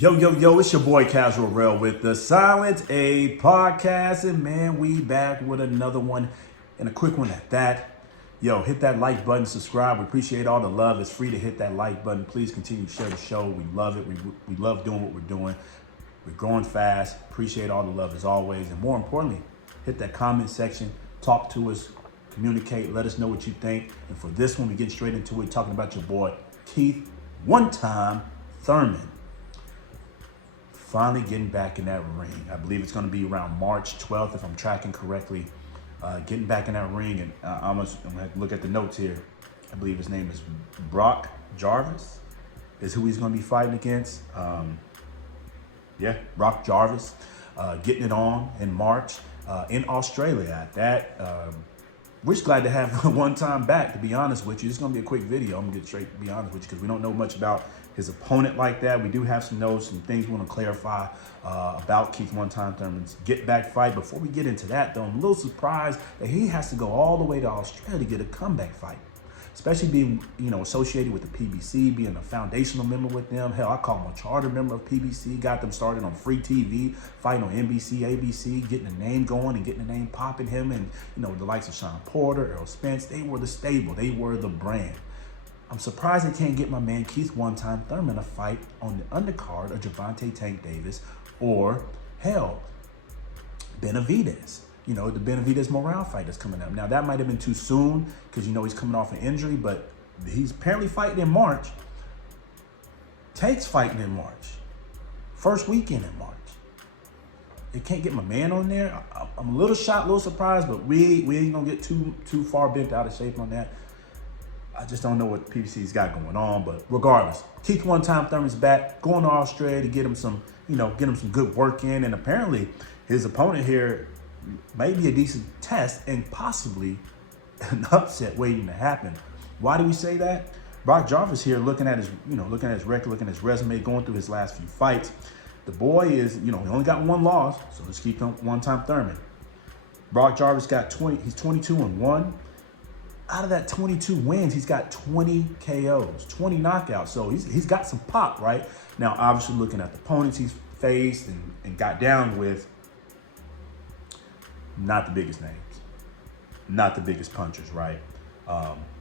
Yo, it's your boy Casual Rail with the Silent A podcast. And man, we back with another one and a quick one at that. Yo, hit that like button, subscribe. We appreciate all the love. It's free to hit that like button. Please continue to share the show. We love it. We love doing what we're doing. We're growing fast. Appreciate all the love as always. And more importantly, hit that comment section. Talk to us. Communicate. Let us know what you think. And for this one, we get straight into it, talking about your boy Keith, one time Thurman. Finally getting back in that ring. I believe it's going to be around March 12th, if I'm tracking correctly. Getting back in that ring, and I'm going to have to look at the notes here. I believe his name is Brock Jarvis, is who he's going to be fighting against. Brock Jarvis. Getting it on in March in Australia at that. We're just glad to have one time back, to be honest with you. It's going to be a quick video. I'm going to get straight to be honest with you because we don't know much about his opponent like that. We do have some notes and things we want to clarify about Keith One Time Thurman's get back fight. Before we get into that, though, I'm a little surprised that he has to go all the way to Australia to get a comeback fight, especially being, associated with the PBC, being a foundational member with them. Hell, I call him a charter member of PBC, got them started on free TV, fighting on NBC, ABC, getting the name going and getting the name popping. Him and, the likes of Sean Porter, Errol Spence, they were the stable, they were the brand. I'm surprised they can't get my man Keith One Time Thurman a fight on the undercard of Gervonta Tank Davis or, hell, Benavidez. The Benavidez Morale fight that's coming up. Now, that might have been too soon because, he's coming off an injury, but he's apparently fighting in March. Tank's fighting in March. First weekend in March. They can't get my man on there. I'm a little shocked, a little surprised, but we ain't going to get too far bent out of shape on that. I just don't know what PBC's got going on, but regardless, Keith One Time Thurman's back, going to Australia to get him some good work in, and apparently his opponent here may be a decent test and possibly an upset waiting to happen. Why do we say that? Brock Jarvis here, looking at his record, looking at his resume, going through his last few fights. The boy is, he only got one loss, so let's keep him One Time Thurman. Brock Jarvis he's 22-1. Out of that 22 wins, he's got 20 KOs, 20 knockouts. So he's got some pop, right? Now, obviously, looking at the opponents he's faced and got down with, not the biggest names, not the biggest punchers, right?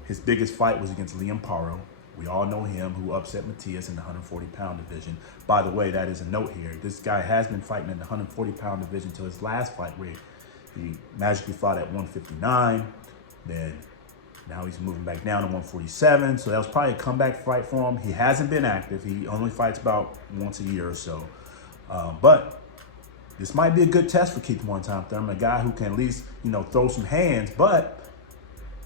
His biggest fight was against Liam Paro. We all know him, who upset Matias in the 140-pound division. By the way, that is a note here. This guy has been fighting in the 140-pound division until his last fight, where he magically fought at 159. Then now he's moving back down to 147. So that was probably a comeback fight for him. He hasn't been active. He only fights about once a year or so. But this might be a good test for Keith One Time Thurman, a guy who can at least, throw some hands, but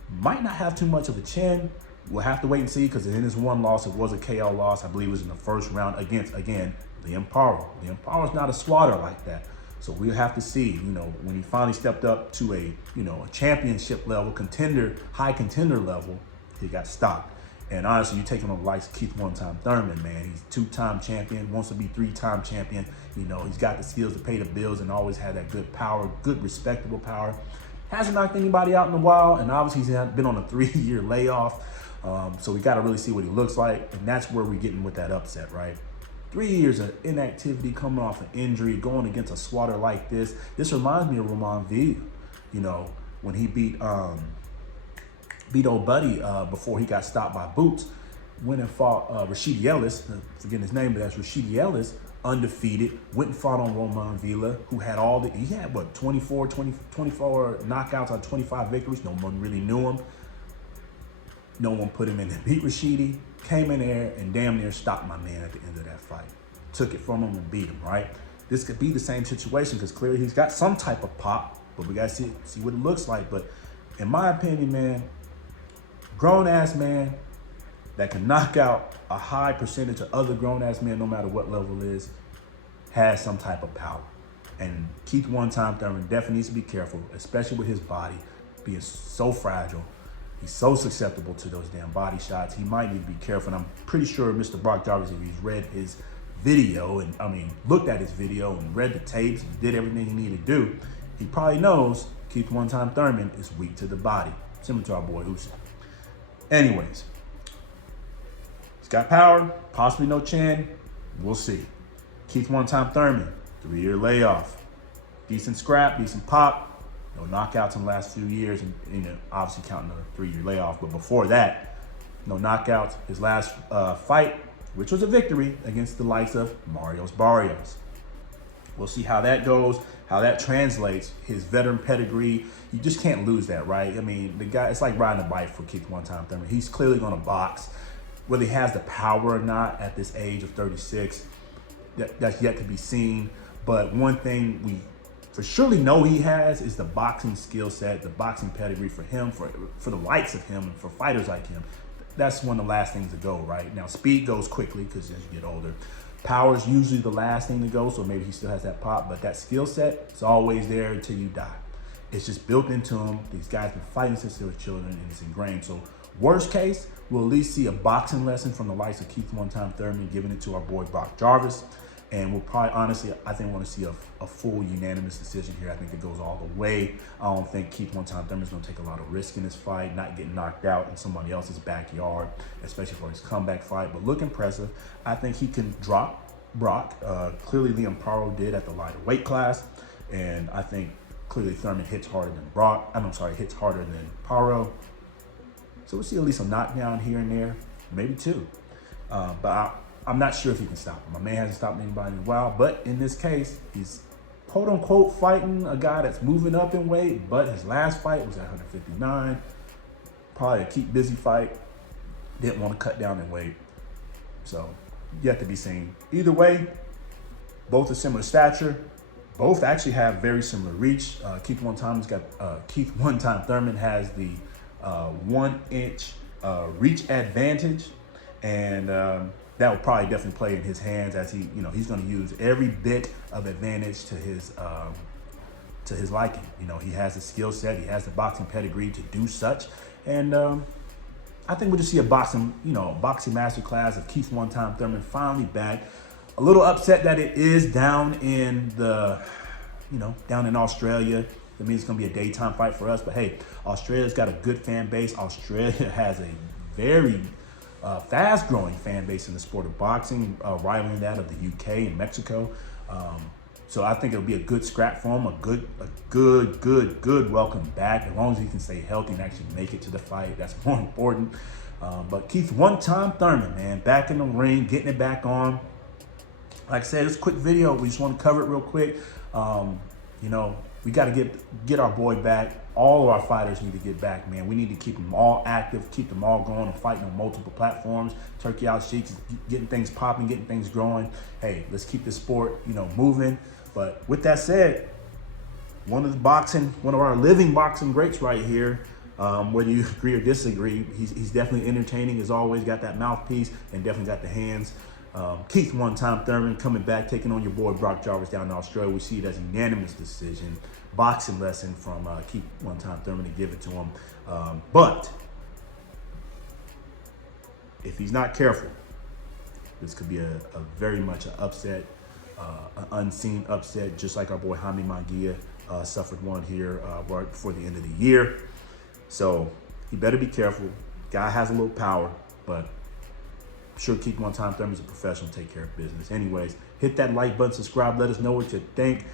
might not have too much of a chin. We'll have to wait and see, because in his one loss, it was a KO loss. I believe it was in the first round against, again, Liam Paro. Liam Paro's not a swatter like that. So we'll have to see, when he finally stepped up to a championship level, high contender level, he got stopped. And honestly, you take him on likes Keith One Time Thurman, man. He's two-time champion, wants to be three-time champion. He's got the skills to pay the bills and always had that good power, good respectable power. Hasn't knocked anybody out in a while, and obviously he's been on a 3-year layoff. So we got to really see what he looks like, and that's where we're getting with that upset, right? 3 years of inactivity, coming off an injury, going against a swatter like this. This reminds me of Roman Villa, when he beat old buddy before he got stopped by Boots. Went and fought Rashidi Ellis, forgetting his name, but that's Rashidi Ellis, undefeated. Went and fought on Roman Villa, who had 24 knockouts out of 25 victories. No one really knew him. No one put him in to beat Rashidi. Came in there and damn near stopped my man at the end of that fight. Took it from him and beat him, right? This could be the same situation because clearly he's got some type of pop, but we got to see what it looks like. But in my opinion, man, grown-ass man that can knock out a high percentage of other grown-ass men, no matter what level it is, has some type of power. And Keith One Time Thurman definitely needs to be careful, especially with his body being so fragile. He's so susceptible to those damn body shots. He might need to be careful. And I'm pretty sure Mr. Brock Jarvis, if he's read his video looked at his video and read the tapes and did everything he needed to do, he probably knows Keith One Time Thurman is weak to the body, similar to our boy Houston. Anyways, he's got power, possibly no chin. We'll see. Keith one-time Thurman, 3-year layoff. Decent scrap, decent pop. No knockouts in the last few years, and obviously counting the 3-year layoff. But before that, no knockouts. His last fight, which was a victory against the likes of Marios Barrios. We'll see how that goes, how that translates. His veteran pedigree, you just can't lose that, right? I mean, the guy, it's like riding a bike for Keith one-time Thurman. He's clearly going to box. Whether he has the power or not at this age of 36, that's yet to be seen. But one thing we for surely know he has is the boxing skill set, the boxing pedigree for him, for the likes of him, and for fighters like him. That's one of the last things to go, right? Now, speed goes quickly because as you get older. Power is usually the last thing to go, so maybe he still has that pop, but that skill set is always there until you die. It's just built into him. These guys been fighting since they were children, and it's ingrained. So worst case, we'll at least see a boxing lesson from the likes of Keith one-time Thurman, giving it to our boy Brock Jarvis. And we'll probably, honestly, I think want to see a full unanimous decision here. I think it goes all the way. I don't think Keith one-time Thurman's going to take a lot of risk in this fight, not getting knocked out in somebody else's backyard, especially for his comeback fight. But look impressive. I think he can drop Brock. Clearly, Liam Paro did at the lighter weight class. And I think clearly Thurman hits harder than Brock. Hits harder than Paro. So we'll see at least a knockdown here and there, maybe two. But I'm not sure if he can stop him. My man hasn't stopped anybody in a while, but in this case, he's quote unquote fighting a guy that's moving up in weight, but his last fight was at 159. Probably a keep busy fight. Didn't want to cut down in weight. So yet to be seen. Either way, both are similar stature. Both actually have very similar reach. Keith one-time Thurman has the 1-inch reach advantage, and that will probably definitely play in his hands as he's going to use every bit of advantage to his liking. He has the skill set, he has the boxing pedigree to do such, and I think we'll just see a boxing masterclass of Keith one-time Thurman finally back. A little upset that it is down in Australia. That means it's going to be a daytime fight for us. But hey, Australia's got a good fan base. Australia has a very fast-growing fan base in the sport of boxing, rivaling that of the UK and Mexico. So I think it'll be a good scrap for him, a good welcome back. As long as he can stay healthy and actually make it to the fight, that's more important. But Keith one-time Thurman, man, back in the ring, getting it back on. Like I said, it's a quick video. We just want to cover it real quick. We got to get our boy back. All of our fighters need to get back, man. We need to keep them all active, keep them all going and fighting on multiple platforms. Turkey Out Sheiks, getting things popping, getting things growing. Hey, let's keep this sport, moving. But with that said, one of our living boxing greats right here. Whether you agree or disagree, he's definitely entertaining as always. Got that mouthpiece and definitely got the hands. Keith one-time Thurman coming back, taking on your boy Brock Jarvis down in Australia. We see it as a unanimous decision. Boxing lesson from Keith one-time Thurman to give it to him. But if he's not careful, this could be a very much an upset, an unseen upset, just like our boy Jaime Munguia suffered one here right before the end of the year. So he better be careful. Guy has a little power, but I'm sure Keith one-time Thurman is a professional, take care of business. Anyways, hit that like button, subscribe, let us know what you think.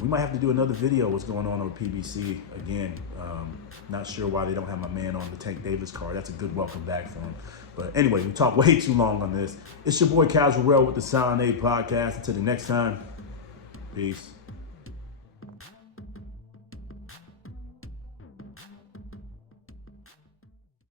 We might have to do another video what's going on PBC again. Not sure why they don't have my man on the Tank Davis card. That's a good welcome back for him. But anyway, we talked way too long on this. It's your boy Casual Rail with the Silent A podcast. Until the next time, peace.